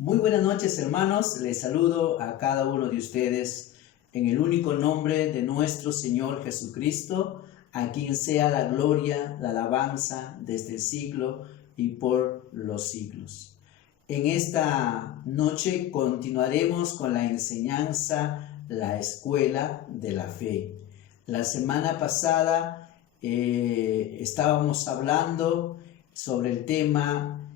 Muy buenas noches, hermanos. Les saludo a cada uno de ustedes en el único nombre de nuestro Señor Jesucristo, a quien sea la gloria, la alabanza desde el siglo y por los siglos. En esta noche continuaremos con la enseñanza, la escuela de la fe. La semana pasada estábamos hablando sobre el tema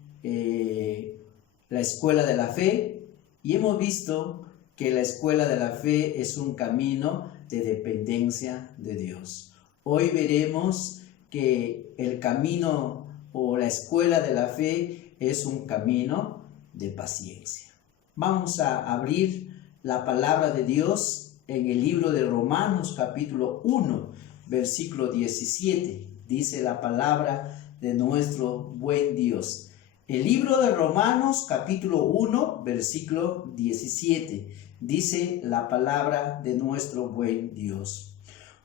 la escuela de la fe, y hemos visto que la escuela de la fe es un camino de dependencia de Dios. Hoy veremos que el camino o la escuela de la fe es un camino de paciencia. Vamos a abrir la palabra de Dios en el libro de Romanos capítulo 1, versículo 17. Dice la palabra de nuestro buen Dios. El libro de Romanos capítulo 1, versículo 17, dice la palabra de nuestro buen Dios.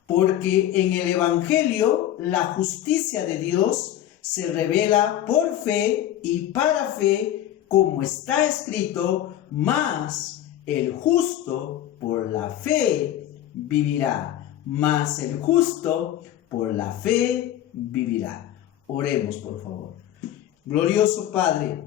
Porque en el Evangelio la justicia de Dios se revela por fe y para fe, como está escrito, mas el justo por la fe vivirá, mas el justo por la fe vivirá. Oremos, por favor. Glorioso Padre,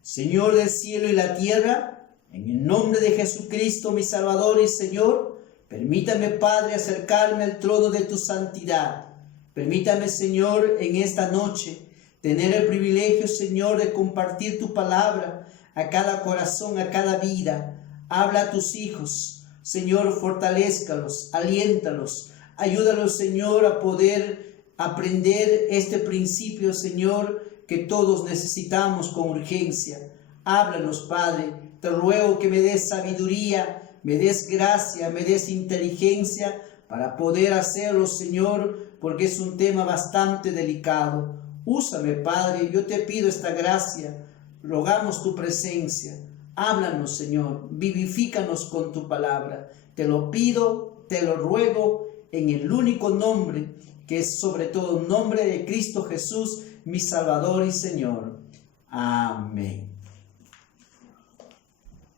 Señor del cielo y la tierra, en el nombre de Jesucristo, mi Salvador y Señor, permítame, Padre, acercarme al trono de tu santidad. Permítame, Señor, en esta noche, tener el privilegio, Señor, de compartir tu palabra a cada corazón, a cada vida. Habla a tus hijos, Señor, fortalézcalos, aliéntalos, ayúdalos, Señor, a poder aprender este principio, Señor, que todos necesitamos con urgencia. Háblanos, Padre. Te ruego que me des sabiduría, me des gracia, me des inteligencia para poder hacerlo, Señor, porque es un tema bastante delicado. Úsame, Padre, yo te pido esta gracia. Rogamos tu presencia. Háblanos, Señor. Vivifícanos con tu palabra. Te lo pido, te lo ruego en el único nombre que es sobre todo nombre de Cristo Jesús, mi Salvador y Señor. Amén.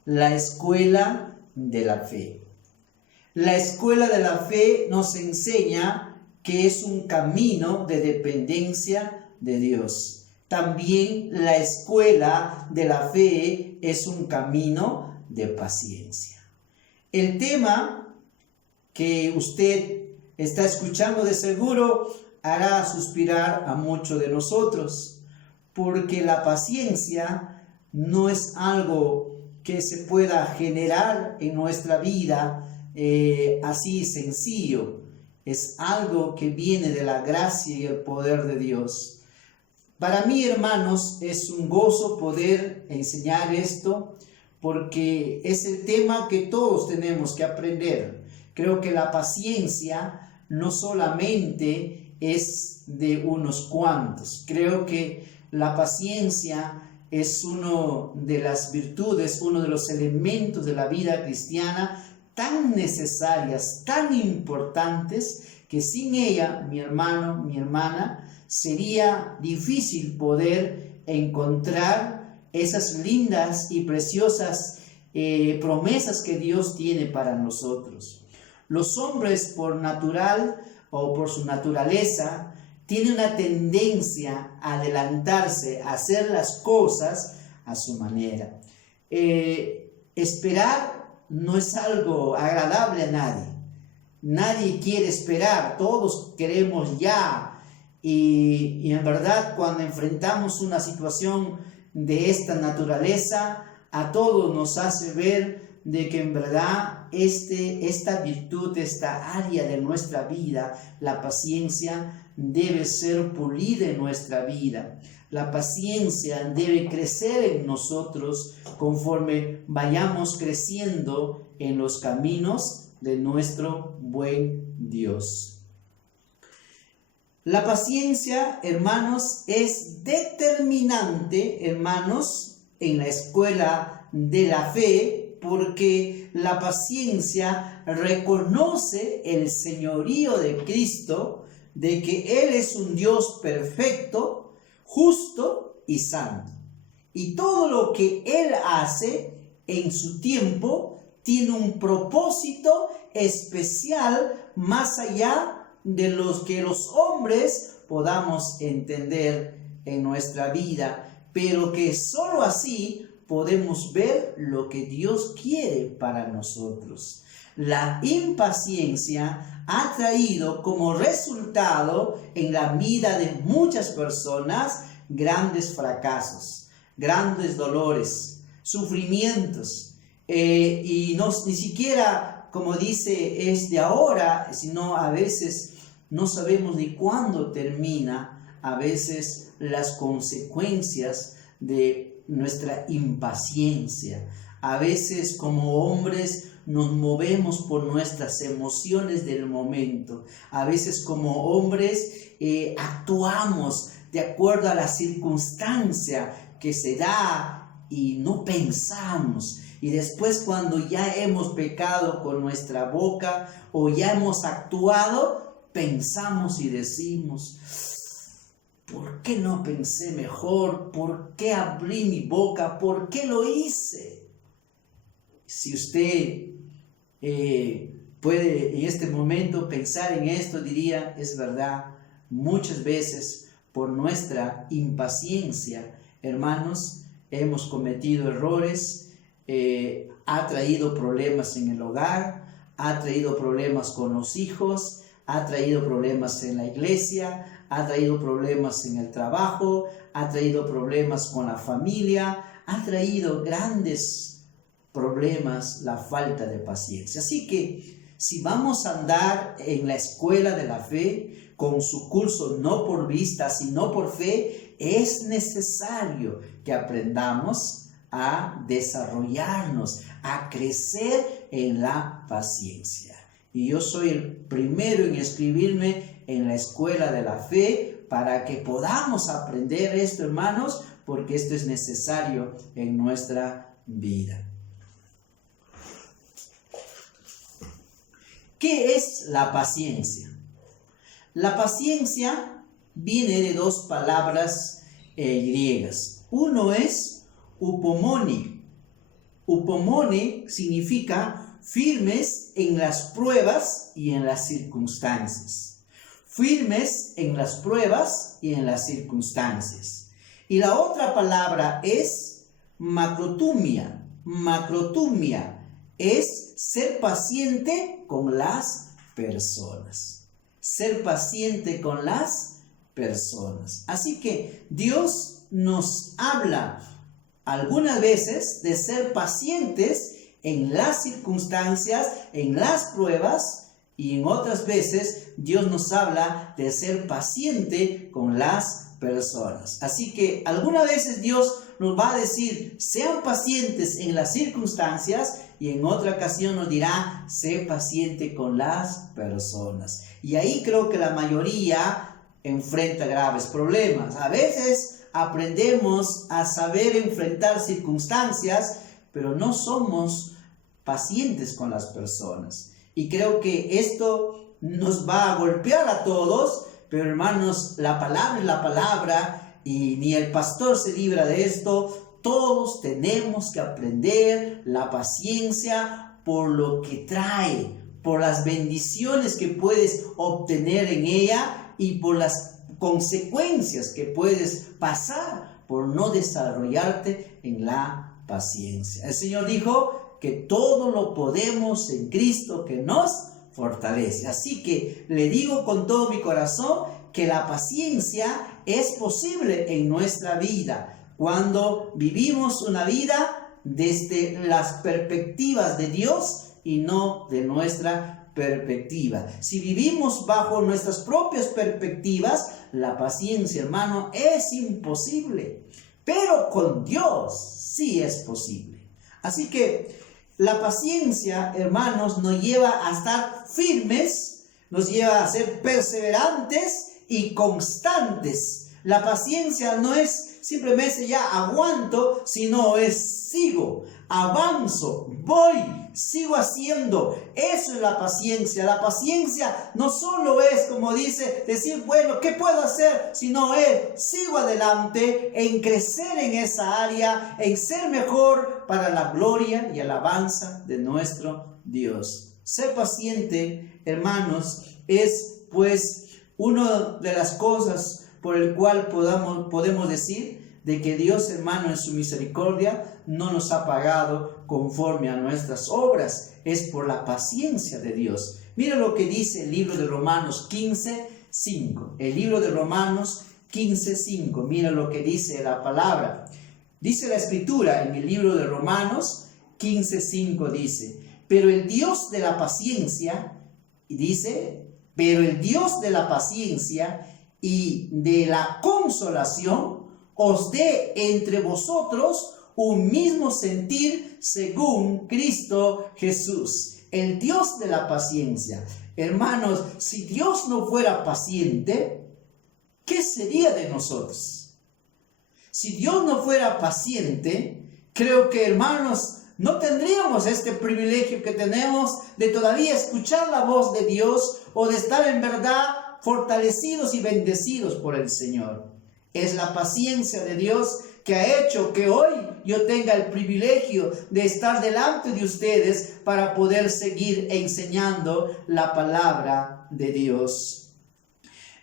La escuela de la fe. La escuela de la fe nos enseña que es un camino de dependencia de Dios. También la escuela de la fe es un camino de paciencia. El tema que usted está escuchando de seguro hará suspirar a muchos de nosotros, porque la paciencia no es algo que se pueda generar en nuestra vida así sencillo. Es algo que viene de la gracia y el poder de Dios. Para mí, hermanos, es un gozo poder enseñar esto, porque es el tema que todos tenemos que aprender. Creo que la paciencia no solamente es de unos cuantos. Creo que la paciencia es una de las virtudes, uno de los elementos de la vida cristiana tan necesarias, tan importantes, que sin ella, mi hermano, mi hermana, sería difícil poder encontrar esas lindas y preciosas promesas que Dios tiene para nosotros. Los hombres por natural o por su naturaleza tienen una tendencia a adelantarse, a hacer las cosas a su manera. Esperar no es algo agradable a nadie. Nadie quiere esperar, todos queremos ya. Y en verdad, cuando enfrentamos una situación de esta naturaleza, a todos nos hace ver de que en verdad esta virtud, esta área de nuestra vida, la paciencia, debe ser pulida en nuestra vida. La paciencia debe crecer en nosotros conforme vayamos creciendo en los caminos de nuestro buen Dios. La paciencia, hermanos, es determinante, hermanos, en la escuela de la fe, porque la paciencia reconoce el señorío de Cristo, de que Él es un Dios perfecto, justo y santo. y todo lo que Él hace en su tiempo tiene un propósito especial más allá de los que los hombres podamos entender en nuestra vida, pero que solo así podemos ver lo que Dios quiere para nosotros. La impaciencia ha traído como resultado en la vida de muchas personas grandes fracasos, grandes dolores, sufrimientos, y ni siquiera, como dice, es de ahora, sino a veces no sabemos ni cuándo termina, a veces las consecuencias de nuestra impaciencia. A veces como hombres nos movemos por nuestras emociones del momento. A veces como hombres actuamos de acuerdo a la circunstancia que se da y no pensamos. Y después cuando ya hemos pecado con nuestra boca o ya hemos actuado, pensamos y decimos: ¿por qué no pensé mejor? ¿Por qué abrí mi boca? ¿Por qué lo hice? Si usted puede en este momento pensar en esto, diría: es verdad, muchas veces por nuestra impaciencia, hermanos, hemos cometido errores, ha traído problemas en el hogar, ha traído problemas con los hijos, ha traído problemas en la iglesia, ha traído problemas en el trabajo, ha traído problemas con la familia, ha traído grandes problemas la falta de paciencia. Así que si vamos a andar en la escuela de la fe con su curso no por vista sino por fe, es necesario que aprendamos a desarrollarnos, a crecer en la paciencia. Y yo soy el primero en inscribirme en la escuela de la fe para que podamos aprender esto, hermanos, porque esto es necesario en nuestra vida. ¿Qué es la paciencia? La paciencia viene de dos palabras griegas. Uno es upomone. Upomone significa firmes en las pruebas y en las circunstancias. Firmes en las pruebas y en las circunstancias. Y la otra palabra es macrotumia. Macrotumia es ser paciente con las personas. Ser paciente con las personas. Así que Dios nos habla algunas veces de ser pacientes en las circunstancias, en las pruebas, y en otras veces Dios nos habla de ser paciente con las personas. Así que algunas veces Dios nos va a decir: sean pacientes en las circunstancias, y en otra ocasión nos dirá: sé paciente con las personas. Y ahí creo que la mayoría enfrenta graves problemas. A veces aprendemos a saber enfrentar circunstancias, pero no somos pacientes con las personas. Y creo que esto nos va a golpear a todos, pero hermanos, la palabra es la palabra y ni el pastor se libra de esto. Todos tenemos que aprender la paciencia por lo que trae, por las bendiciones que puedes obtener en ella y por las consecuencias que puedes pasar por no desarrollarte en la paciencia. El Señor dijo que todo lo podemos en Cristo que nos fortalece. Así que le digo con todo mi corazón que la paciencia es posible en nuestra vida cuando vivimos una vida desde las perspectivas de Dios y no de nuestra perspectiva. Si vivimos bajo nuestras propias perspectivas, la paciencia, hermano, es imposible. Pero con Dios sí es posible. Así que la paciencia, hermanos, nos lleva a estar firmes, nos lleva a ser perseverantes y constantes. La paciencia no es simplemente ya aguanto, sino es sigo, avanzo, voy, sigo haciendo. Eso es la paciencia. La paciencia no solo es, como dice, decir, bueno, ¿qué puedo hacer? Sino es, sigo adelante en crecer en esa área, en ser mejor para la gloria y alabanza de nuestro Dios. Ser paciente, hermanos, es pues una de las cosas por el cual podemos decir de que Dios, hermano, en su misericordia no nos ha pagado conforme a nuestras obras. Es por la paciencia de Dios. Mira lo que dice el libro de Romanos 15:5. El libro de Romanos 15:5. Mira lo que dice la palabra. Dice la escritura en el libro de Romanos 15:5, dice, pero el Dios de la paciencia, y dice, pero el Dios de la paciencia y de la consolación os dé entre vosotros un mismo sentir según Cristo Jesús. El Dios de la paciencia. Hermanos, si Dios no fuera paciente, ¿qué sería de nosotros? Si Dios no fuera paciente, creo que, hermanos, no tendríamos este privilegio que tenemos de todavía escuchar la voz de Dios o de estar en verdad fortalecidos y bendecidos por el Señor. Es la paciencia de Dios que ha hecho que hoy yo tenga el privilegio de estar delante de ustedes para poder seguir enseñando la palabra de Dios.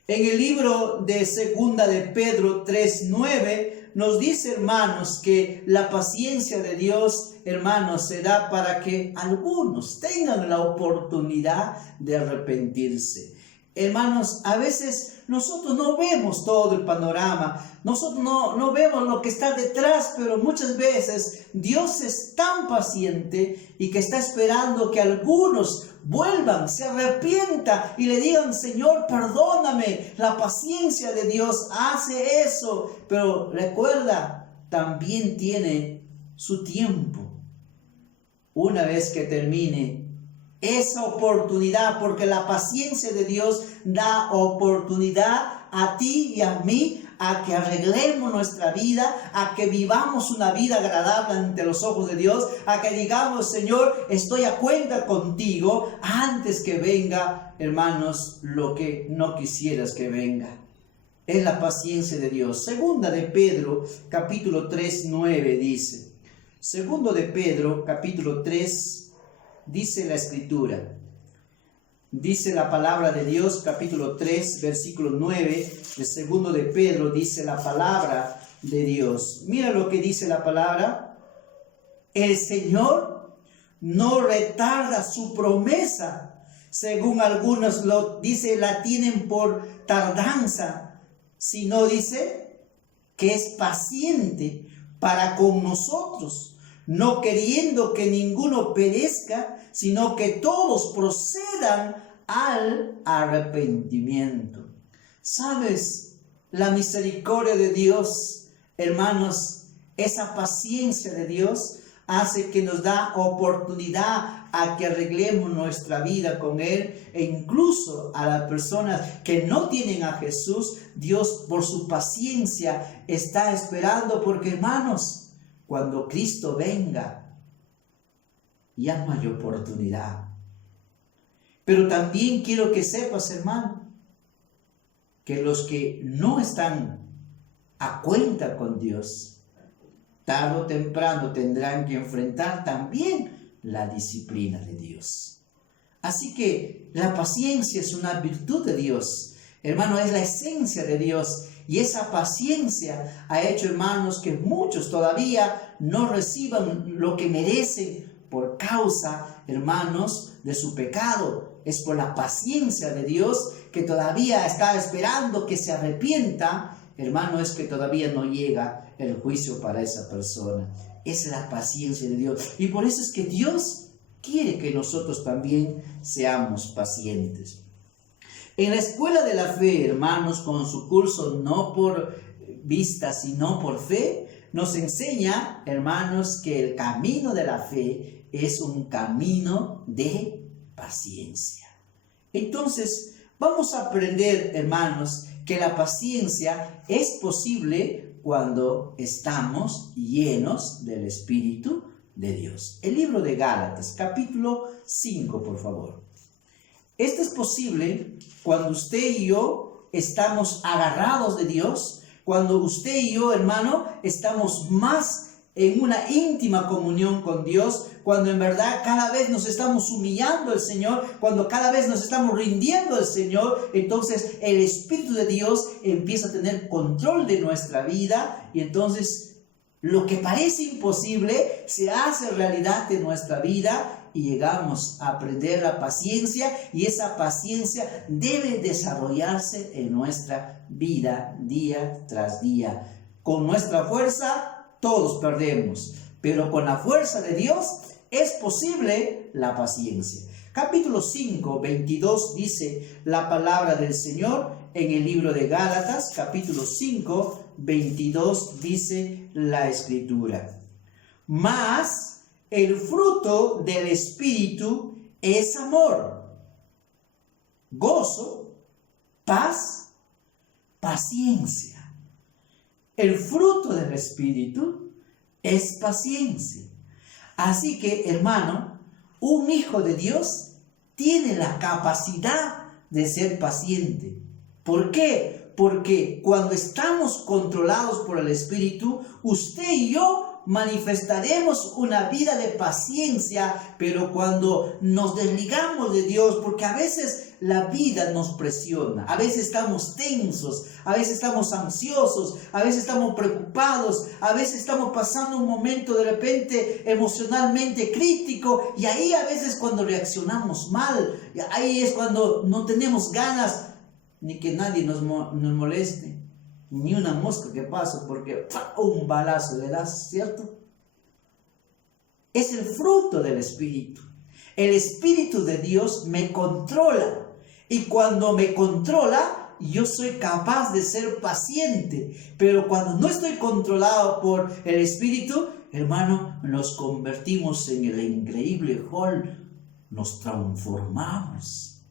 En el libro de Segunda de Pedro 3:9 nos dice, hermanos, que la paciencia de Dios, hermanos, se da para que algunos tengan la oportunidad de arrepentirse. Hermanos, a veces nosotros no vemos todo el panorama, nosotros no vemos lo que está detrás, pero muchas veces Dios es tan paciente y que está esperando que algunos vuelvan, se arrepientan y le digan, Señor, perdóname. La paciencia de Dios hace eso, pero recuerda, también tiene su tiempo. Una vez que termine esa oportunidad, porque la paciencia de Dios da oportunidad a ti y a mí a que arreglemos nuestra vida, a que vivamos una vida agradable ante los ojos de Dios, a que digamos, Señor, estoy a cuenta contigo antes que venga, hermanos, lo que no quisieras que venga. Es la paciencia de Dios. Segunda de Pedro, capítulo 3:9 dice. Segundo de Pedro, capítulo 3, dice la escritura, dice la palabra de Dios, capítulo 3, versículo 9, de segundo de Pedro, dice la palabra de Dios. Mira lo que dice la palabra. El Señor no retarda su promesa, según algunos lo dice, la tienen por tardanza, sino dice que es paciente para con nosotros, no queriendo que ninguno perezca, sino que todos procedan al arrepentimiento. ¿Sabes? La misericordia de Dios, hermanos, esa paciencia de Dios hace que nos da oportunidad a que arreglemos nuestra vida con Él, e incluso a las personas que no tienen a Jesús, Dios por su paciencia está esperando, porque, hermanos, cuando Cristo venga, ya no hay oportunidad. Pero también quiero que sepas, hermano, que los que no están a cuenta con Dios, tarde o temprano tendrán que enfrentar también la disciplina de Dios. Así que la paciencia es una virtud de Dios, hermano, es la esencia de Dios. Y esa paciencia ha hecho, hermanos, que muchos todavía no reciban lo que merecen por causa, hermanos, de su pecado. Es por la paciencia de Dios que todavía está esperando que se arrepienta. Hermano, es que todavía no llega el juicio para esa persona. Es la paciencia de Dios. Y por eso es que Dios quiere que nosotros también seamos pacientes. En la escuela de la fe, hermanos, con su curso No por Vista, sino por Fe, nos enseña, hermanos, que el camino de la fe es un camino de paciencia. Entonces, vamos a aprender, hermanos, que la paciencia es posible cuando estamos llenos del Espíritu de Dios. El libro de Gálatas, capítulo 5, por favor. Esto es posible cuando usted y yo estamos agarrados de Dios, cuando usted y yo, hermano, estamos más en una íntima comunión con Dios, cuando en verdad cada vez nos estamos humillando al Señor, cuando cada vez nos estamos rindiendo al Señor, entonces el Espíritu de Dios empieza a tener control de nuestra vida y entonces lo que parece imposible se hace realidad en nuestra vida y llegamos a aprender la paciencia y esa paciencia debe desarrollarse en nuestra vida día tras día. Con nuestra fuerza todos perdemos, pero con la fuerza de Dios es posible la paciencia. Capítulo 5, 22 dice la palabra del Señor en el libro de Gálatas, capítulo 5, 22 dice la Escritura. Mas el fruto del Espíritu es amor, gozo, paz, paciencia. El fruto del Espíritu es paciencia. Así que, hermano, un hijo de Dios tiene la capacidad de ser paciente. ¿Por qué? Porque cuando estamos controlados por el Espíritu, usted y yo manifestaremos una vida de paciencia, pero cuando nos desligamos de Dios, porque a veces la vida nos presiona, a veces estamos tensos, a veces estamos ansiosos, a veces estamos preocupados, a veces estamos pasando un momento de repente emocionalmente crítico y ahí a veces cuando reaccionamos mal, ahí es cuando no tenemos ganas ni que nadie nos moleste, ni una mosca que pase, porque un balazo le das, ¿cierto? Es el fruto del Espíritu. El Espíritu de Dios me controla. Y cuando me controla, yo soy capaz de ser paciente. Pero cuando no estoy controlado por el Espíritu, hermano, nos convertimos en el increíble Hulk. Nos transformamos.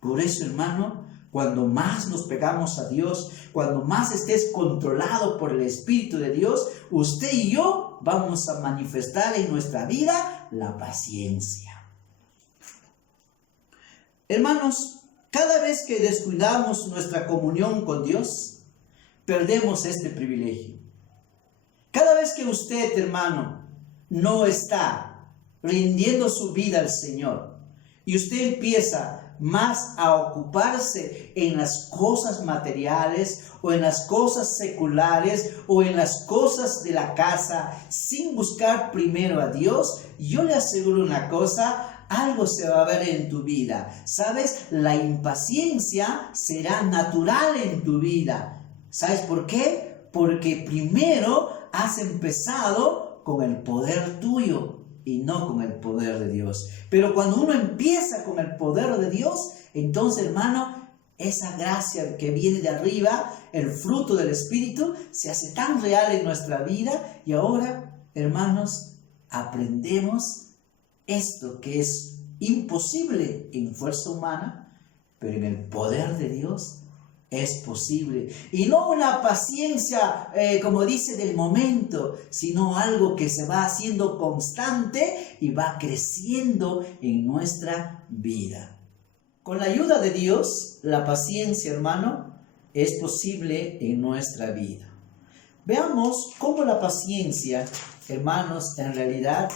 Por eso, hermano, cuando más nos pegamos a Dios, cuando más estés controlado por el Espíritu de Dios, usted y yo vamos a manifestar en nuestra vida la paciencia. Hermanos, cada vez que descuidamos nuestra comunión con Dios, perdemos este privilegio. Cada vez que usted, hermano, no está rindiendo su vida al Señor y usted empieza más a ocuparse en las cosas materiales o en las cosas seculares o en las cosas de la casa sin buscar primero a Dios, yo le aseguro una cosa, algo se va a ver en tu vida. ¿Sabes? La impaciencia será natural en tu vida. ¿Sabes por qué? Porque primero has empezado con el poder tuyo y no con el poder de Dios. Pero cuando uno empieza con el poder de Dios, entonces, hermano, esa gracia que viene de arriba, el fruto del Espíritu, se hace tan real en nuestra vida. Y ahora, hermanos, aprendemos esto que es imposible en fuerza humana, pero en el poder de Dios es posible. Y no una paciencia, como dice, del momento, sino algo que se va haciendo constante y va creciendo en nuestra vida. Con la ayuda de Dios, la paciencia, hermano, es posible en nuestra vida. Veamos cómo la paciencia, hermanos, en realidad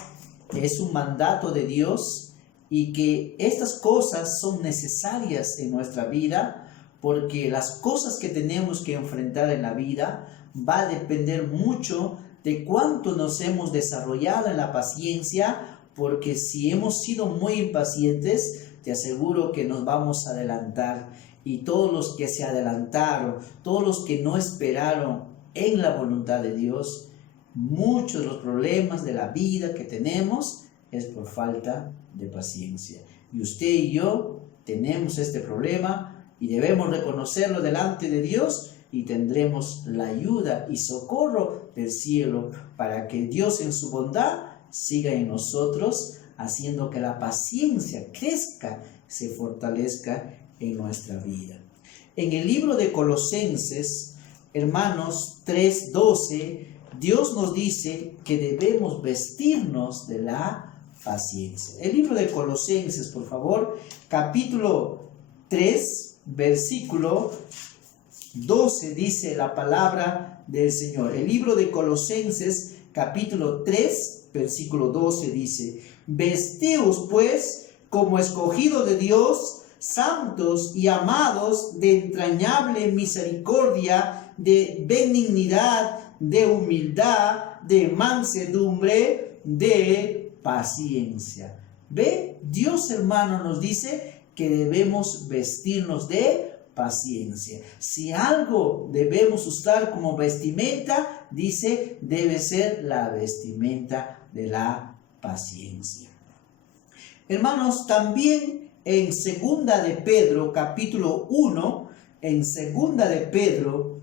es un mandato de Dios y que estas cosas son necesarias en nuestra vida, porque las cosas que tenemos que enfrentar en la vida va a depender mucho de cuánto nos hemos desarrollado en la paciencia, porque si hemos sido muy impacientes, te aseguro que nos vamos a adelantar. Y todos los que se adelantaron, todos los que no esperaron en la voluntad de Dios, muchos de los problemas de la vida que tenemos es por falta de paciencia. Y usted y yo tenemos este problema y debemos reconocerlo delante de Dios y tendremos la ayuda y socorro del cielo para que Dios en su bondad siga en nosotros, haciendo que la paciencia crezca, se fortalezca en nuestra vida. En el libro de Colosenses, hermanos 3:12, Dios nos dice que debemos vestirnos de la paciencia. El libro de Colosenses, por favor, capítulo 3, versículo 12, dice la palabra del Señor. El libro de Colosenses, capítulo 3, versículo 12, dice: Vestíos pues como escogidos de Dios, santos y amados, de entrañable misericordia, de benignidad, de humildad, de mansedumbre, de paciencia. ¿Ve? Dios, hermano, nos dice que debemos vestirnos de paciencia. Si algo debemos usar como vestimenta, dice, debe ser la vestimenta de la paciencia. Hermanos, también en segunda de Pedro, capítulo 1, en segundo de Pedro,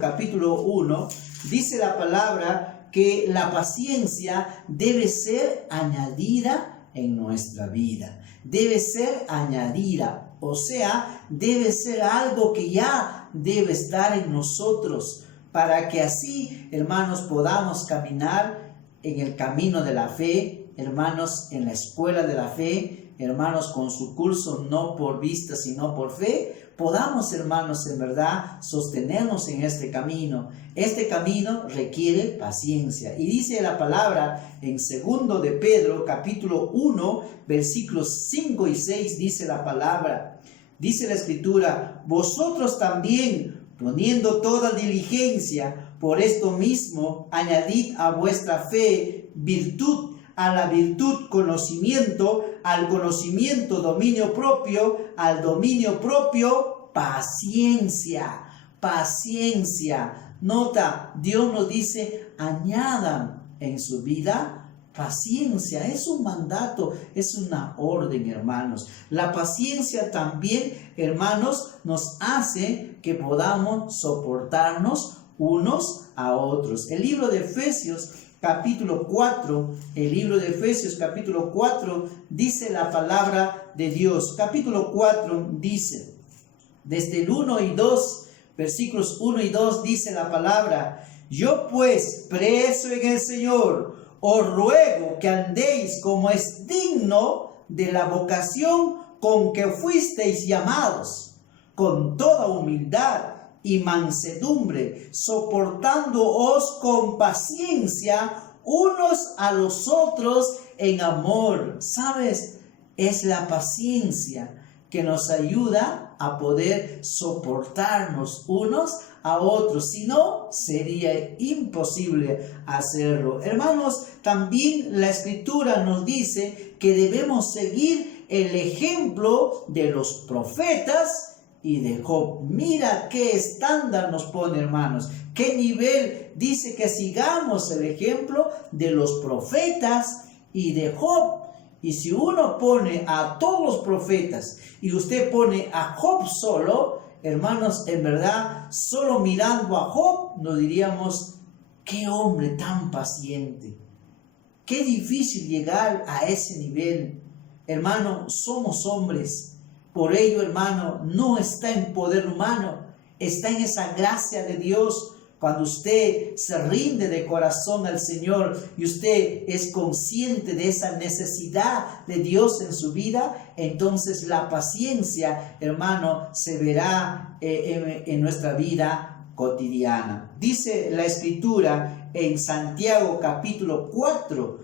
capítulo 1, dice la palabra que la paciencia debe ser añadida en nuestra vida. Debe ser añadida, o sea, debe ser algo que ya debe estar en nosotros, para que así, hermanos, podamos caminar en el camino de la fe, hermanos, en la escuela de la fe, hermanos, con su curso no por vista, sino por fe, podamos, hermanos, en verdad sostenernos en este camino. Este camino requiere paciencia. Y dice la palabra en segundo de Pedro, capítulo 1, versículos 5 y 6, dice la palabra, dice la escritura: vosotros también, poniendo toda diligencia, por esto mismo, añadid a vuestra fe virtud, a la virtud conocimiento, al conocimiento dominio propio, al dominio propio paciencia. Paciencia. Nota, Dios nos dice, añadan en su vida paciencia. Es un mandato, es una orden, hermanos. La paciencia también, hermanos, nos hace que podamos soportarnos unos a otros. El libro de Efesios, capítulo 4, dice la palabra de Dios. Capítulo 4 dice, desde el 1 y 2, versículos 1 y 2, dice la palabra: yo pues, preso en el Señor, os ruego que andéis como es digno de la vocación con que fuisteis llamados, con toda humildad y mansedumbre, soportándoos con paciencia unos a los otros en amor. ¿Sabes? Es la paciencia que nos ayuda a poder soportarnos unos a otros. Si no, sería imposible hacerlo. Hermanos, también la Escritura nos dice que debemos seguir el ejemplo de los profetas y de Job. Mira qué estándar nos pone, hermanos. Qué nivel. Dice que sigamos el ejemplo de los profetas y de Job. Y si uno pone a todos los profetas y usted pone a Job solo, hermanos, en verdad, solo mirando a Job, nos diríamos, qué hombre tan paciente. Qué difícil llegar a ese nivel. Hermano, somos hombres. Por ello, hermano, no está en poder humano, está en esa gracia de Dios. Cuando usted se rinde de corazón al Señor y usted es consciente de esa necesidad de Dios en su vida, entonces la paciencia, hermano, se verá en nuestra vida cotidiana. Dice la Escritura en Santiago capítulo 4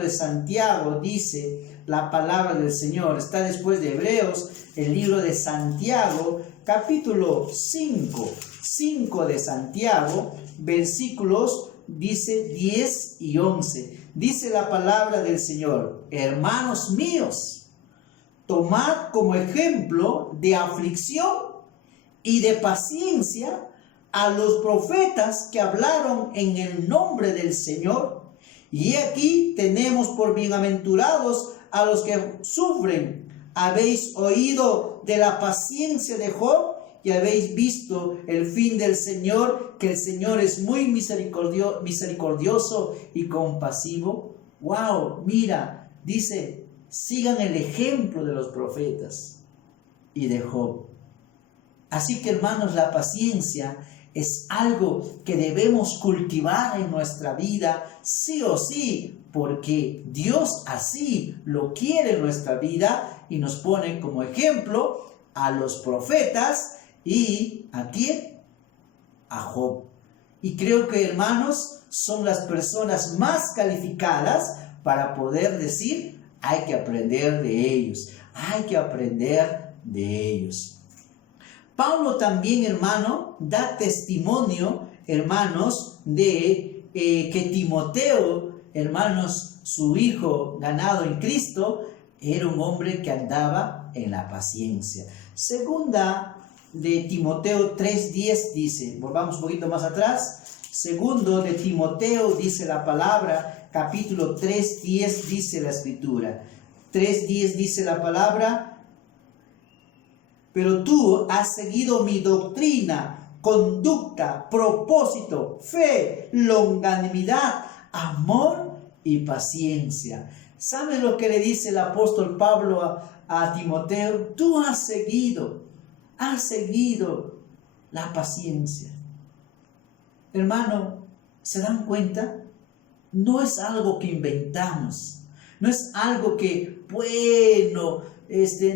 de Santiago, dice la palabra del Señor. Está después de Hebreos, el libro de Santiago, capítulo 5 de Santiago, versículos, dice 10 y 11. Dice la palabra del Señor: hermanos míos, tomad como ejemplo de aflicción y de paciencia a los profetas que hablaron en el nombre del Señor. Y aquí tenemos por bienaventurados a los que sufren. Habéis oído de la paciencia de Job y habéis visto el fin del Señor, que el Señor es muy misericordioso y compasivo. Wow, mira, dice, sigan el ejemplo de los profetas y de Job. Así que, hermanos, la paciencia es algo que debemos cultivar en nuestra vida, sí o sí, porque Dios así lo quiere en nuestra vida y nos pone como ejemplo a los profetas y ¿a quién? A Job. Y creo que, hermanos, son las personas más calificadas para poder decir, hay que aprender de ellos, hay que aprender de ellos. Pablo también, hermano, da testimonio, hermanos, de que Timoteo, hermanos, su hijo ganado en Cristo, era un hombre que andaba en la paciencia. Segunda de Timoteo 3:10 dice, volvamos un poquito más atrás, segundo de Timoteo dice la palabra, capítulo 3:10 dice la escritura, 3:10 dice la palabra, pero tú has seguido mi doctrina, conducta, propósito, fe, longanimidad, amor y paciencia. ¿Sabe lo que le dice el apóstol Pablo a Timoteo? Tú has seguido la paciencia. Hermano, ¿se dan cuenta? No es algo que inventamos, no es algo que, bueno,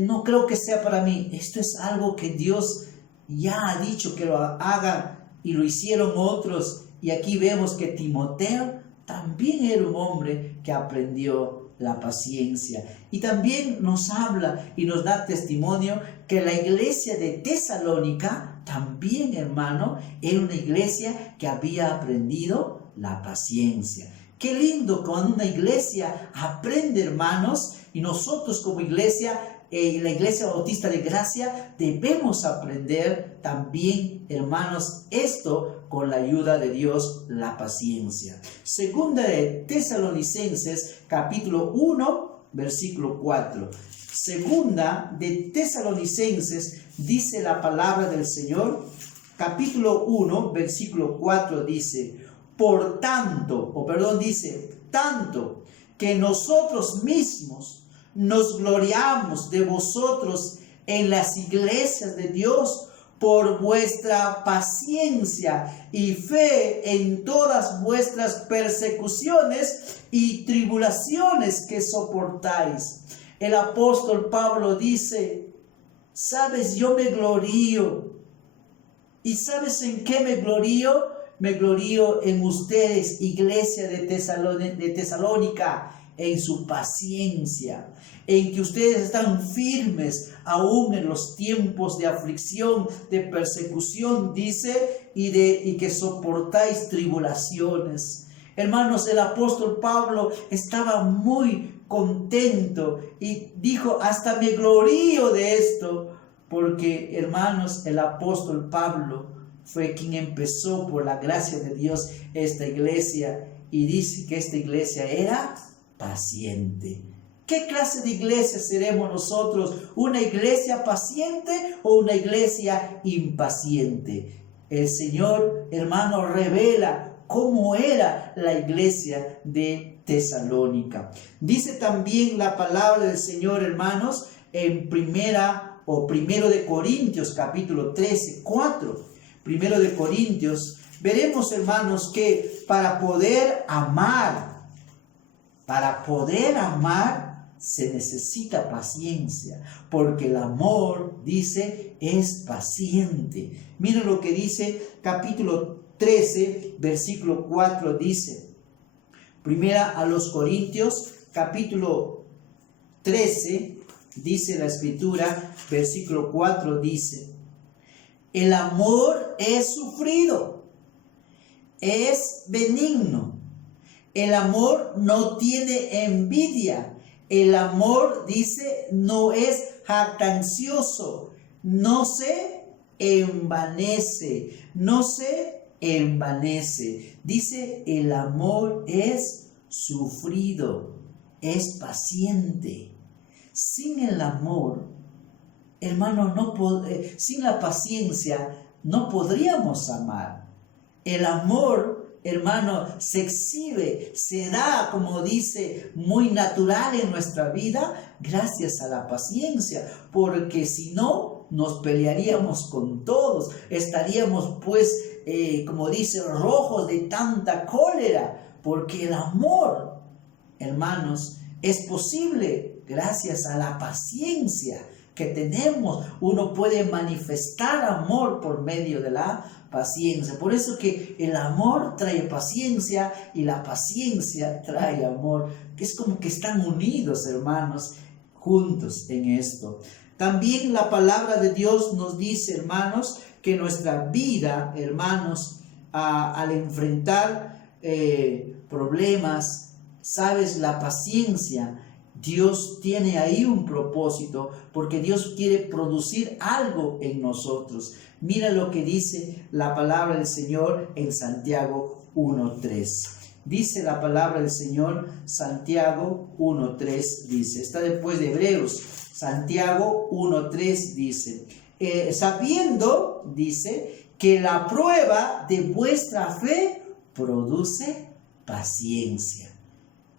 no creo que sea para mí. Esto es algo que Dios ya ha dicho que lo hagan y lo hicieron otros. Y aquí vemos que Timoteo también era un hombre que aprendió la paciencia. Y también nos habla y nos da testimonio que la iglesia de Tesalónica también, hermano, era una iglesia que había aprendido la paciencia. Qué lindo cuando una iglesia aprende, hermanos, y nosotros como iglesia, la Iglesia Bautista de Gracia, debemos aprender también, hermanos, esto con la ayuda de Dios, la paciencia. Segunda de Tesalonicenses, capítulo 1, versículo 4. Segunda de Tesalonicenses, dice la palabra del Señor, capítulo 1, versículo 4, dice, tanto que nosotros mismos nos gloriamos de vosotros en las iglesias de Dios por vuestra paciencia y fe en todas vuestras persecuciones y tribulaciones que soportáis. El apóstol Pablo dice, sabes, yo me glorío. ¿Y sabes en qué me glorío? Me glorío en ustedes, iglesia de Tesalónica, en su paciencia, en que ustedes están firmes aún en los tiempos de aflicción, de persecución, dice, y que soportáis tribulaciones. Hermanos, el apóstol Pablo estaba muy contento y dijo, hasta me glorío de esto, porque, hermanos, el apóstol Pablo fue quien empezó por la gracia de Dios esta iglesia, y dice que esta iglesia era paciente. ¿Qué clase de iglesia seremos nosotros? ¿Una iglesia paciente o una iglesia impaciente? El Señor, hermano, revela cómo era la iglesia de Tesalónica. Dice también la palabra del Señor, hermanos, en primero de Corintios, capítulo 13, 4. Primero de Corintios, veremos, hermanos, que para poder amar se necesita paciencia, porque el amor, dice, es paciente. Miren lo que dice capítulo 13, versículo 4, dice, primera a los Corintios, capítulo 13, dice la escritura, versículo 4, dice, el amor es sufrido, es benigno. El amor no tiene envidia. El amor, dice, no es jactancioso. No se envanece. Dice, el amor es sufrido, es paciente. Sin el amor, hermano, sin la paciencia no podríamos amar. El amor, hermano, se exhibe, se da, como dice, muy natural en nuestra vida gracias a la paciencia, porque si no, nos pelearíamos con todos, estaríamos pues, como dice, rojos de tanta cólera, porque el amor, hermanos, es posible gracias a la paciencia que tenemos. Uno puede manifestar amor por medio de la paciencia. Por eso que el amor trae paciencia y la paciencia trae amor, que es como que están unidos, hermanos, juntos en esto. También la palabra de Dios nos dice, hermanos, que nuestra vida, hermanos, al enfrentar problemas, sabes, la paciencia, Dios tiene ahí un propósito, porque Dios quiere producir algo en nosotros. Mira lo que dice la palabra del Señor en Santiago 1:3. Dice la palabra del Señor, Santiago 1:3 dice, está después de Hebreos, Santiago 1:3 dice, sabiendo, dice, que la prueba de vuestra fe produce paciencia.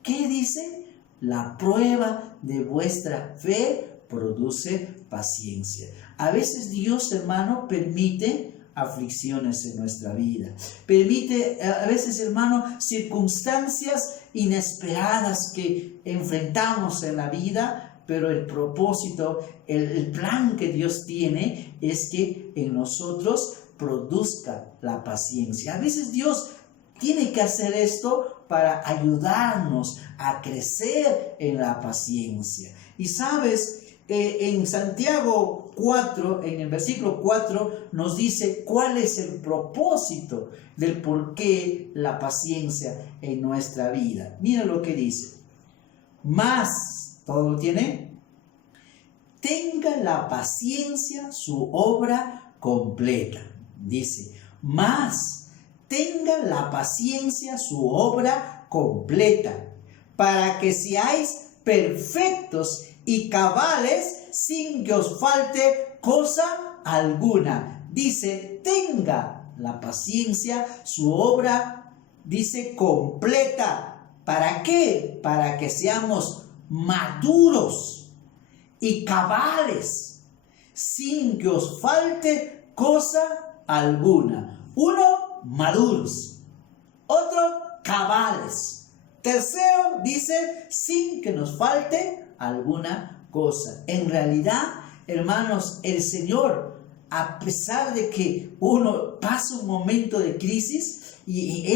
¿Qué dice? La prueba de vuestra fe produce paciencia. A veces Dios, hermano, permite aflicciones en nuestra vida. Permite a veces, hermano, circunstancias inesperadas que enfrentamos en la vida, pero el propósito, el plan que Dios tiene es que en nosotros produzca la paciencia. A veces Dios tiene que hacer esto para ayudarnos a crecer en la paciencia. Y sabes, en Santiago 4, en el versículo 4, nos dice cuál es el propósito del por qué la paciencia en nuestra vida. Mira lo que dice. Más, ¿todo lo tiene? Tenga la paciencia su obra completa. Dice, más tenga la paciencia su obra completa, para que seáis perfectos y cabales sin que os falte cosa alguna. Dice, tenga la paciencia su obra, dice, completa. ¿Para qué? Para que seamos maduros y cabales sin que os falte cosa alguna. Uno, maduros. Otro, cabales. Tercero, dice, sin que nos falte alguna cosa. En realidad, hermanos, el Señor, a pesar de que uno pasa un momento de crisis, y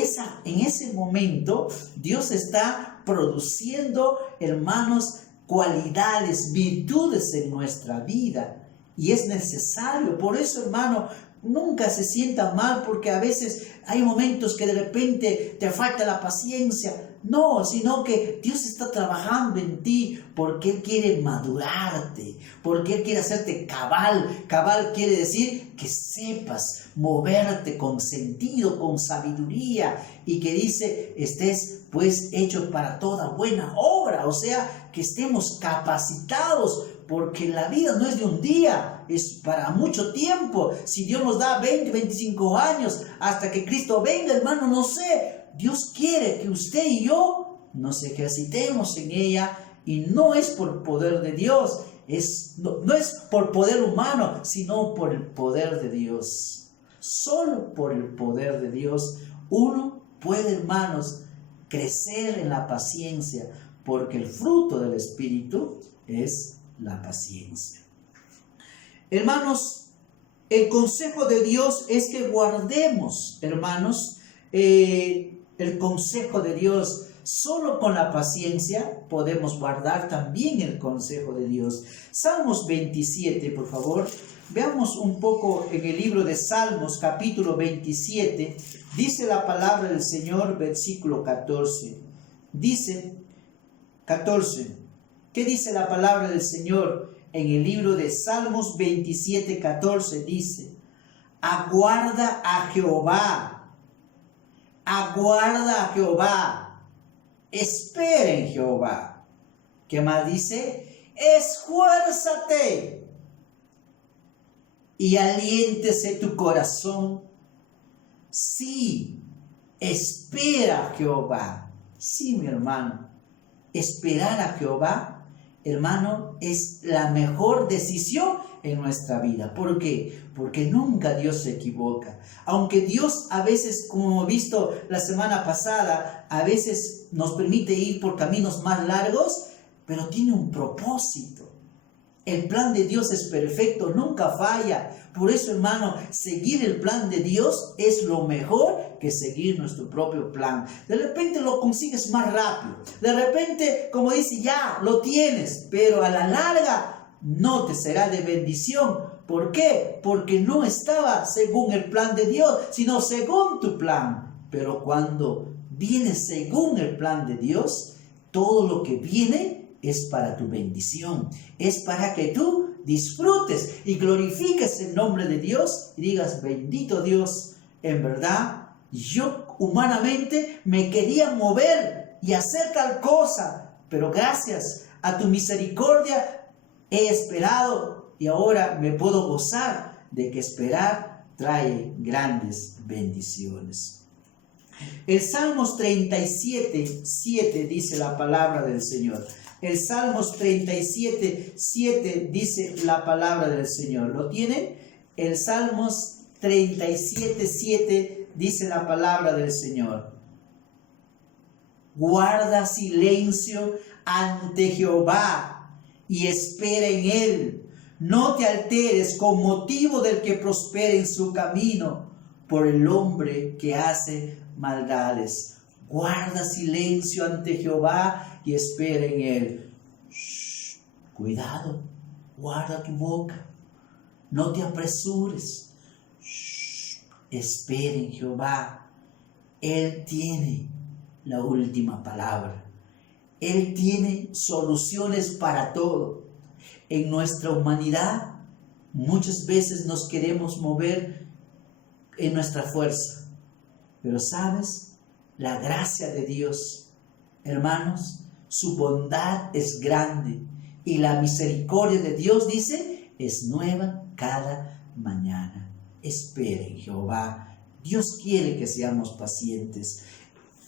en ese momento Dios está produciendo, hermanos, cualidades, virtudes en nuestra vida. Y es necesario. Por eso, hermano, nunca se sienta mal porque a veces hay momentos que de repente te falta la paciencia. No, sino que Dios está trabajando en ti porque Él quiere madurarte, porque Él quiere hacerte cabal. Cabal quiere decir que sepas moverte con sentido, con sabiduría, y que dice, estés pues hecho para toda buena obra. O sea, que estemos capacitados, porque la vida no es de un día, es para mucho tiempo. Si Dios nos da 20, 25 años hasta que Cristo venga, hermano, no sé. Dios quiere que usted y yo nos ejercitemos en ella, y no es por poder de Dios, no es por poder humano, sino por el poder de Dios. Solo por el poder de Dios uno puede, hermanos, crecer en la paciencia, porque el fruto del Espíritu es la paciencia. Hermanos, el consejo de Dios es que guardemos, hermanos, el consejo de Dios. Solo con la paciencia podemos guardar también el consejo de Dios. Salmos 27, por favor. Veamos un poco en el libro de Salmos, capítulo 27. Dice la palabra del Señor, versículo 14. Dice 14. ¿Qué dice la palabra del Señor en el libro de Salmos 27, 14? Dice, aguarda a Jehová, aguarda a Jehová, espera en Jehová. ¿Qué más dice? Esfuérzate y aliéntese tu corazón. Sí, espera a Jehová. Sí, mi hermano, esperar a Jehová, hermano, es la mejor decisión en nuestra vida. ¿Por qué? Porque nunca Dios se equivoca. Aunque Dios a veces, como hemos visto la semana pasada, a veces nos permite ir por caminos más largos, pero tiene un propósito. El plan de Dios es perfecto, nunca falla. Por eso, hermano, seguir el plan de Dios es lo mejor que seguir nuestro propio plan. De repente lo consigues más rápido. De repente, como dice, ya lo tienes, pero a la larga no te será de bendición. ¿Por qué? Porque no estaba según el plan de Dios, sino según tu plan. Pero cuando viene según el plan de Dios, todo lo que viene es para tu bendición, es para que tú disfrutes y glorifiques el nombre de Dios y digas, bendito Dios, en verdad, yo humanamente me quería mover y hacer tal cosa, pero gracias a tu misericordia he esperado y ahora me puedo gozar de que esperar trae grandes bendiciones. El Salmos 37:7 dice la palabra del Señor. El Salmos 37:7 dice la palabra del Señor. ¿Lo tienen? El Salmos 37:7 dice la palabra del Señor. Guarda silencio ante Jehová y espera en Él. No te alteres con motivo del que prospere en su camino, por el hombre que hace maldades. Guarda silencio ante Jehová y espera en Él. Shh, cuidado, guarda tu boca, no te apresures. Shh, espera en Jehová. Él tiene la última palabra. Él tiene soluciones para todo. En nuestra humanidad, muchas veces nos queremos mover en nuestra fuerza. Pero ¿sabes? La gracia de Dios, hermanos, su bondad es grande y la misericordia de Dios, dice, es nueva cada mañana. Espera en Jehová. Dios quiere que seamos pacientes.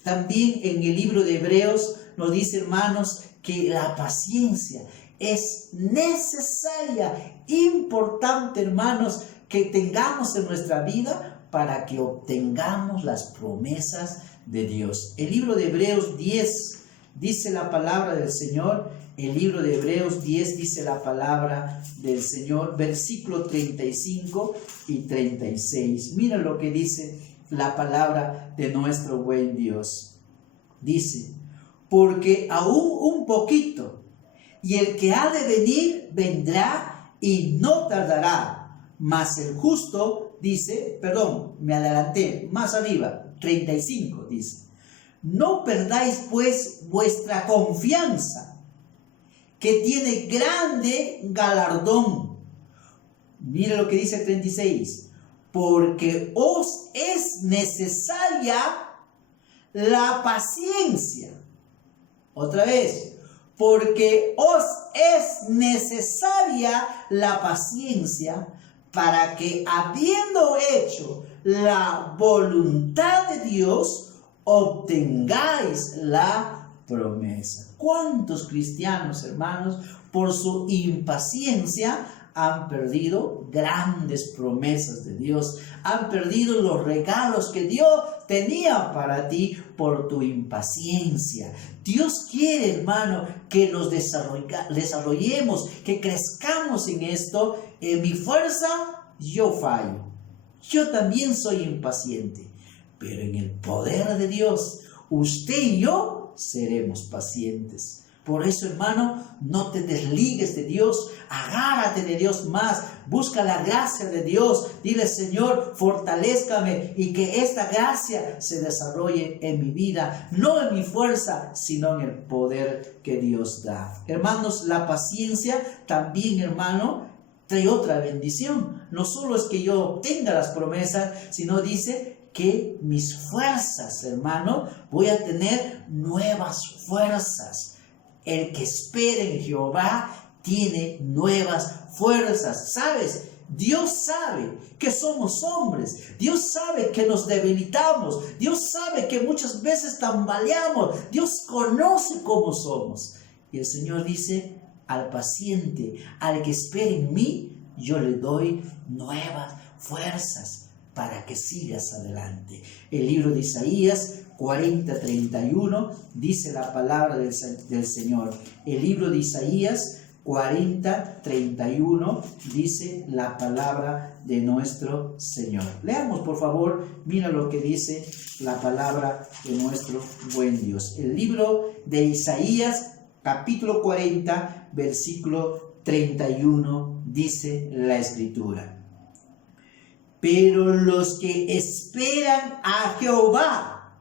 También en el libro de Hebreos nos dice, hermanos, que la paciencia es necesaria, importante, hermanos, que tengamos en nuestra vida para que obtengamos las promesas de Dios. El libro de Hebreos 10 dice la palabra del Señor. El libro de Hebreos 10 dice la palabra del Señor, versículo 35 y 36. Mira lo que dice la palabra de nuestro buen Dios. Dice, porque aún un poquito, y el que ha de venir vendrá y no tardará, mas el justo, dice, perdón, me adelanté, más arriba, 35 dice, no perdáis pues vuestra confianza, que tiene grande galardón. Mira lo que dice el 36, porque os es necesaria la paciencia. Otra vez, porque os es necesaria la paciencia para que, habiendo hecho la voluntad de Dios, obtengáis la promesa. ¿Cuántos cristianos, hermanos, por su impaciencia han perdido grandes promesas de Dios? Han perdido los regalos que Dios tenía para ti por tu impaciencia. Dios quiere, hermano, que nos desarrollemos, que crezcamos en esto. En mi fuerza yo fallo. Yo también soy impaciente. Pero en el poder de Dios, usted y yo seremos pacientes. Por eso, hermano, no te desligues de Dios, agárrate de Dios más, busca la gracia de Dios, dile, Señor, fortalézcame y que esta gracia se desarrolle en mi vida, no en mi fuerza, sino en el poder que Dios da. Hermanos, la paciencia también, hermano, trae otra bendición. No solo es que yo obtenga las promesas, sino dice que mis fuerzas, hermano, voy a tener nuevas fuerzas. El que espera en Jehová tiene nuevas fuerzas. ¿Sabes? Dios sabe que somos hombres. Dios sabe que nos debilitamos. Dios sabe que muchas veces tambaleamos. Dios conoce cómo somos. Y el Señor dice, al paciente, al que espera en mí, yo le doy nuevas fuerzas para que sigas adelante. El libro de Isaías 40:31 dice la palabra del Señor. El libro de Isaías 40:31 dice la palabra de nuestro Señor. Leamos, por favor, mira lo que dice la palabra de nuestro buen Dios. El libro de Isaías, capítulo 40, versículo 31, dice la Escritura. Pero los que esperan a Jehová,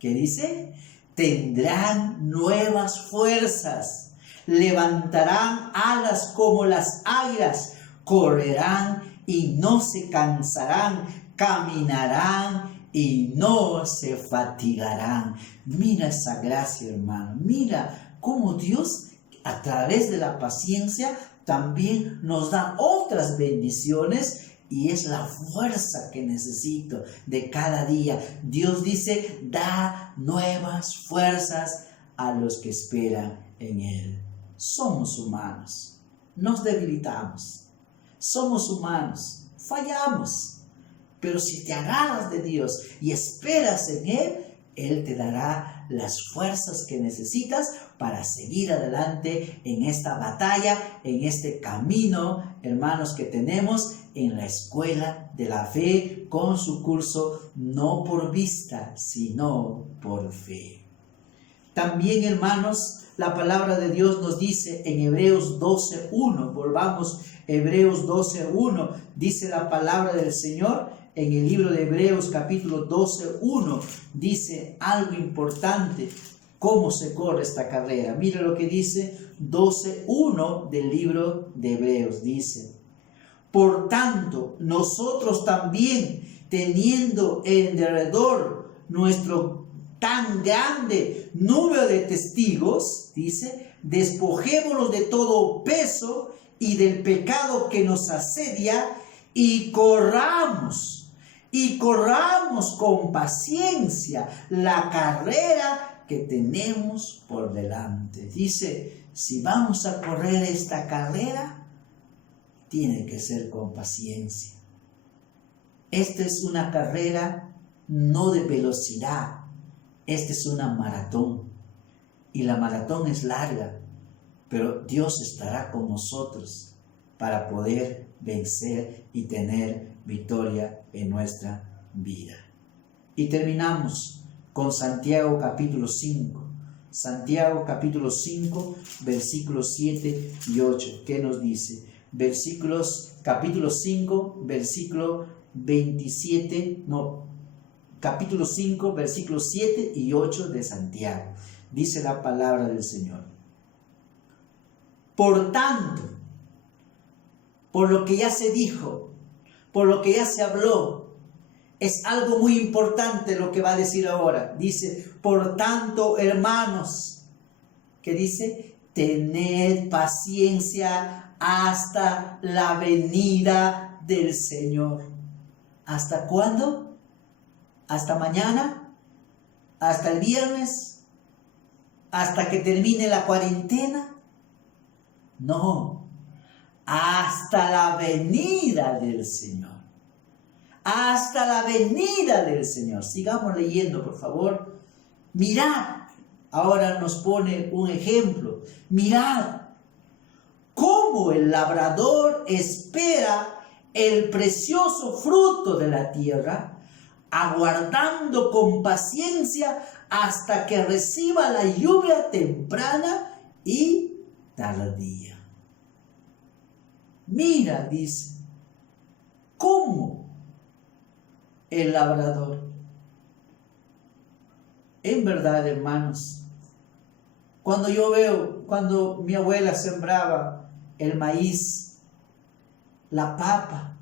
¿qué dice? Tendrán nuevas fuerzas. Levantarán alas como las águilas, correrán y no se cansarán, caminarán y no se fatigarán. Mira esa gracia, hermano. Mira cómo Dios, a través de la paciencia, también nos da otras bendiciones. Y es la fuerza que necesito de cada día. Dios dice, da nuevas fuerzas a los que esperan en Él. Somos humanos, nos debilitamos, somos humanos, fallamos, pero si te agarras de Dios y esperas en Él, Él te dará las fuerzas que necesitas para seguir adelante en esta batalla, en este camino, hermanos, que tenemos en la escuela de la fe con su curso no por vista, sino por fe. También, hermanos, la palabra de Dios nos dice en Hebreos 12:1, volvamos, Hebreos 12:1, dice la palabra del Señor en el libro de Hebreos capítulo 12:1, dice algo importante, cómo se corre esta carrera. Mira lo que dice 12:1 del libro de Hebreos, dice: por tanto, nosotros también, teniendo en derredor nuestro tan grande número de testigos, dice, despojémonos de todo peso y del pecado que nos asedia y corramos con paciencia la carrera que tenemos por delante. Dice, si vamos a correr esta carrera, tiene que ser con paciencia. Esta es una carrera no de velocidad. Esta es una maratón, y la maratón es larga, pero Dios estará con nosotros para poder vencer y tener victoria en nuestra vida. Y terminamos con Santiago capítulo 5. Santiago capítulo 5, versículos 7 y 8. ¿Qué nos dice? Capítulo 5, versículo 27, capítulo 5, versículos 7 y 8 de Santiago. Dice la palabra del Señor. Por tanto, por lo que ya se dijo, por lo que ya se habló, es algo muy importante lo que va a decir ahora. Dice, por tanto, hermanos, ¿qué dice? Tened paciencia hasta la venida del Señor. ¿Hasta cuándo? ¿Hasta mañana? ¿Hasta el viernes? ¿Hasta que termine la cuarentena? No, hasta la venida del Señor. Hasta la venida del Señor. Sigamos leyendo, por favor. Mirad, ahora nos pone un ejemplo. Mirad cómo el labrador espera el precioso fruto de la tierra, aguardando con paciencia hasta que reciba la lluvia temprana y tardía. Mira, dice, cómo el labrador. En verdad, hermanos, cuando mi abuela sembraba el maíz, la papa,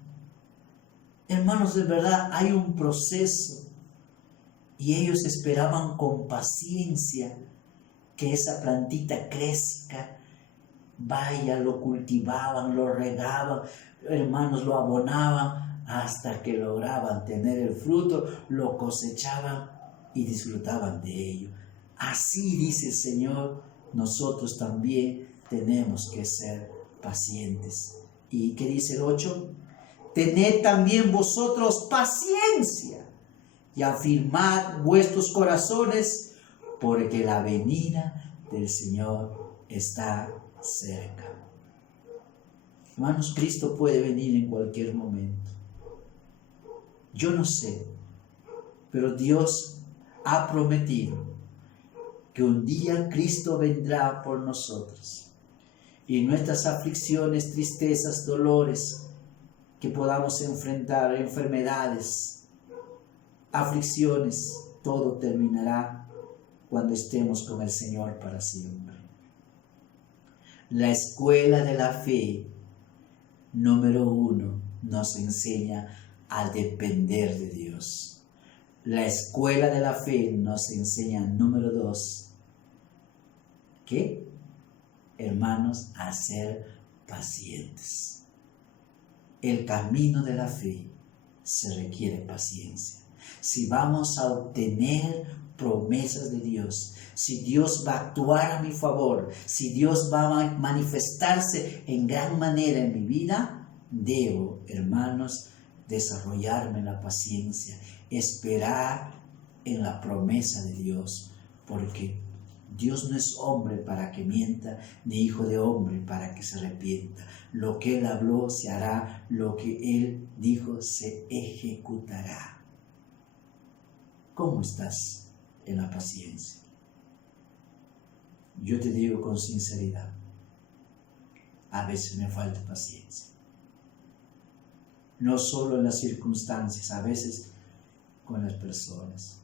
hermanos, de verdad hay un proceso y ellos esperaban con paciencia que esa plantita crezca, vaya, lo cultivaban, lo regaban, hermanos, lo abonaban hasta que lograban tener el fruto, lo cosechaban y disfrutaban de ello. Así dice el Señor, nosotros también tenemos que ser pacientes. ¿Y qué dice el 8? Tened también vosotros paciencia y afirmad vuestros corazones, porque la venida del Señor está cerca. Hermanos, Cristo puede venir en cualquier momento. Yo no sé, pero Dios ha prometido que un día Cristo vendrá por nosotros. Y nuestras aflicciones, tristezas, dolores que podamos enfrentar, enfermedades, aflicciones, todo terminará cuando estemos con el Señor para siempre. La escuela de la fe, número 1, nos enseña a depender de Dios. La escuela de la fe nos enseña, número 2, ¿qué? Hermanos, a ser pacientes. El camino de la fe se requiere paciencia. Si vamos a obtener promesas de Dios, si Dios va a actuar a mi favor, si Dios va a manifestarse en gran manera en mi vida, debo, hermanos, desarrollarme la paciencia, esperar en la promesa de Dios, porque Dios no es hombre para que mienta, ni hijo de hombre para que se arrepienta. Lo que Él habló se hará, lo que Él dijo se ejecutará. ¿Cómo estás en la paciencia? Yo te digo con sinceridad, a veces me falta paciencia. No solo en las circunstancias, a veces con las personas.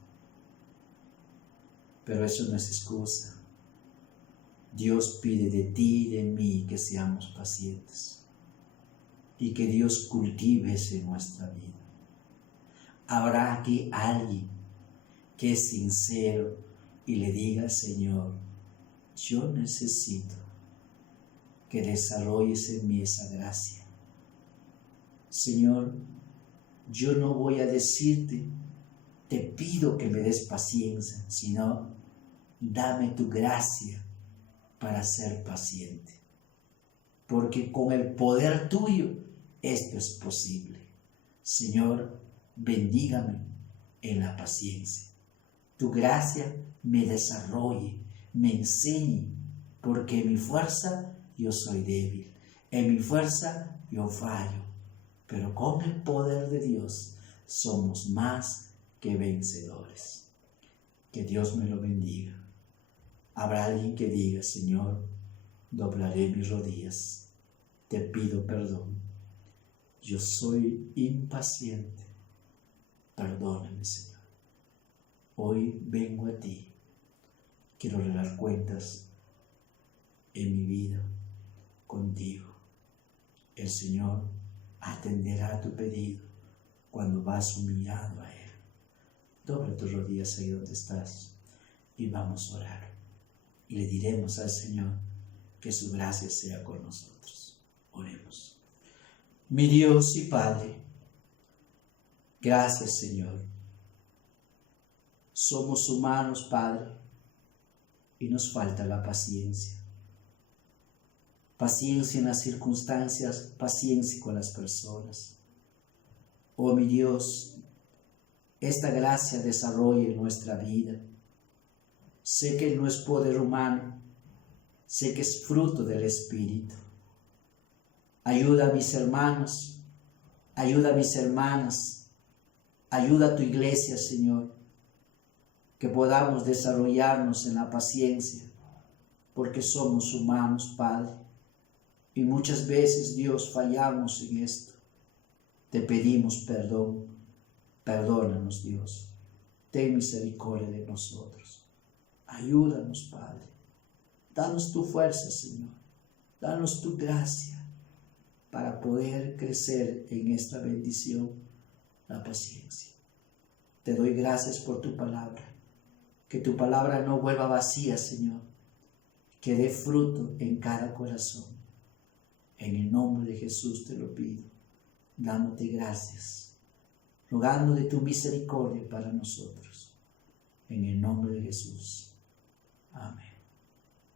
Pero eso no es excusa. Dios pide de ti y de mí que seamos pacientes y que Dios cultive eso en nuestra vida. Habrá aquí alguien que es sincero y le diga al Señor, yo necesito que desarrolles en mí esa gracia. Señor, yo no voy a decirte, te pido que me des paciencia, sino dame tu gracia para ser paciente. Porque con el poder tuyo esto es posible. Señor, bendígame en la paciencia. Tu gracia me desarrolle, me enseñe, porque en mi fuerza yo soy débil, en mi fuerza yo fallo, pero con el poder de Dios somos más que vencedores. Que Dios me lo bendiga. Habrá alguien que diga, Señor, doblaré mis rodillas, te pido perdón, yo soy impaciente, perdóname, Señor. Hoy vengo a ti, quiero arreglar cuentas en mi vida contigo. El Señor atenderá tu pedido cuando vas humillado a Él. Dobla tus rodillas ahí donde estás y vamos a orar. Y le diremos al Señor que su gracia sea con nosotros. Oremos. Mi Dios y Padre, gracias, Señor. Somos humanos, Padre, y nos falta la paciencia. Paciencia en las circunstancias, paciencia con las personas. Oh, mi Dios, esta gracia desarrolle en nuestra vida. Sé que no es poder humano, sé que es fruto del Espíritu. Ayuda a mis hermanos, ayuda a mis hermanas, ayuda a tu iglesia, Señor, que podamos desarrollarnos en la paciencia, porque somos humanos, Padre, y muchas veces, Dios, fallamos en esto. Te pedimos perdón, perdónanos, Dios, ten misericordia de nosotros. Ayúdanos, Padre. Danos tu fuerza, Señor. Danos tu gracia para poder crecer en esta bendición, la paciencia. Te doy gracias por tu palabra. Que tu palabra no vuelva vacía, Señor. Que dé fruto en cada corazón. En el nombre de Jesús te lo pido, dándote gracias, rogando de tu misericordia para nosotros. En el nombre de Jesús. Amén.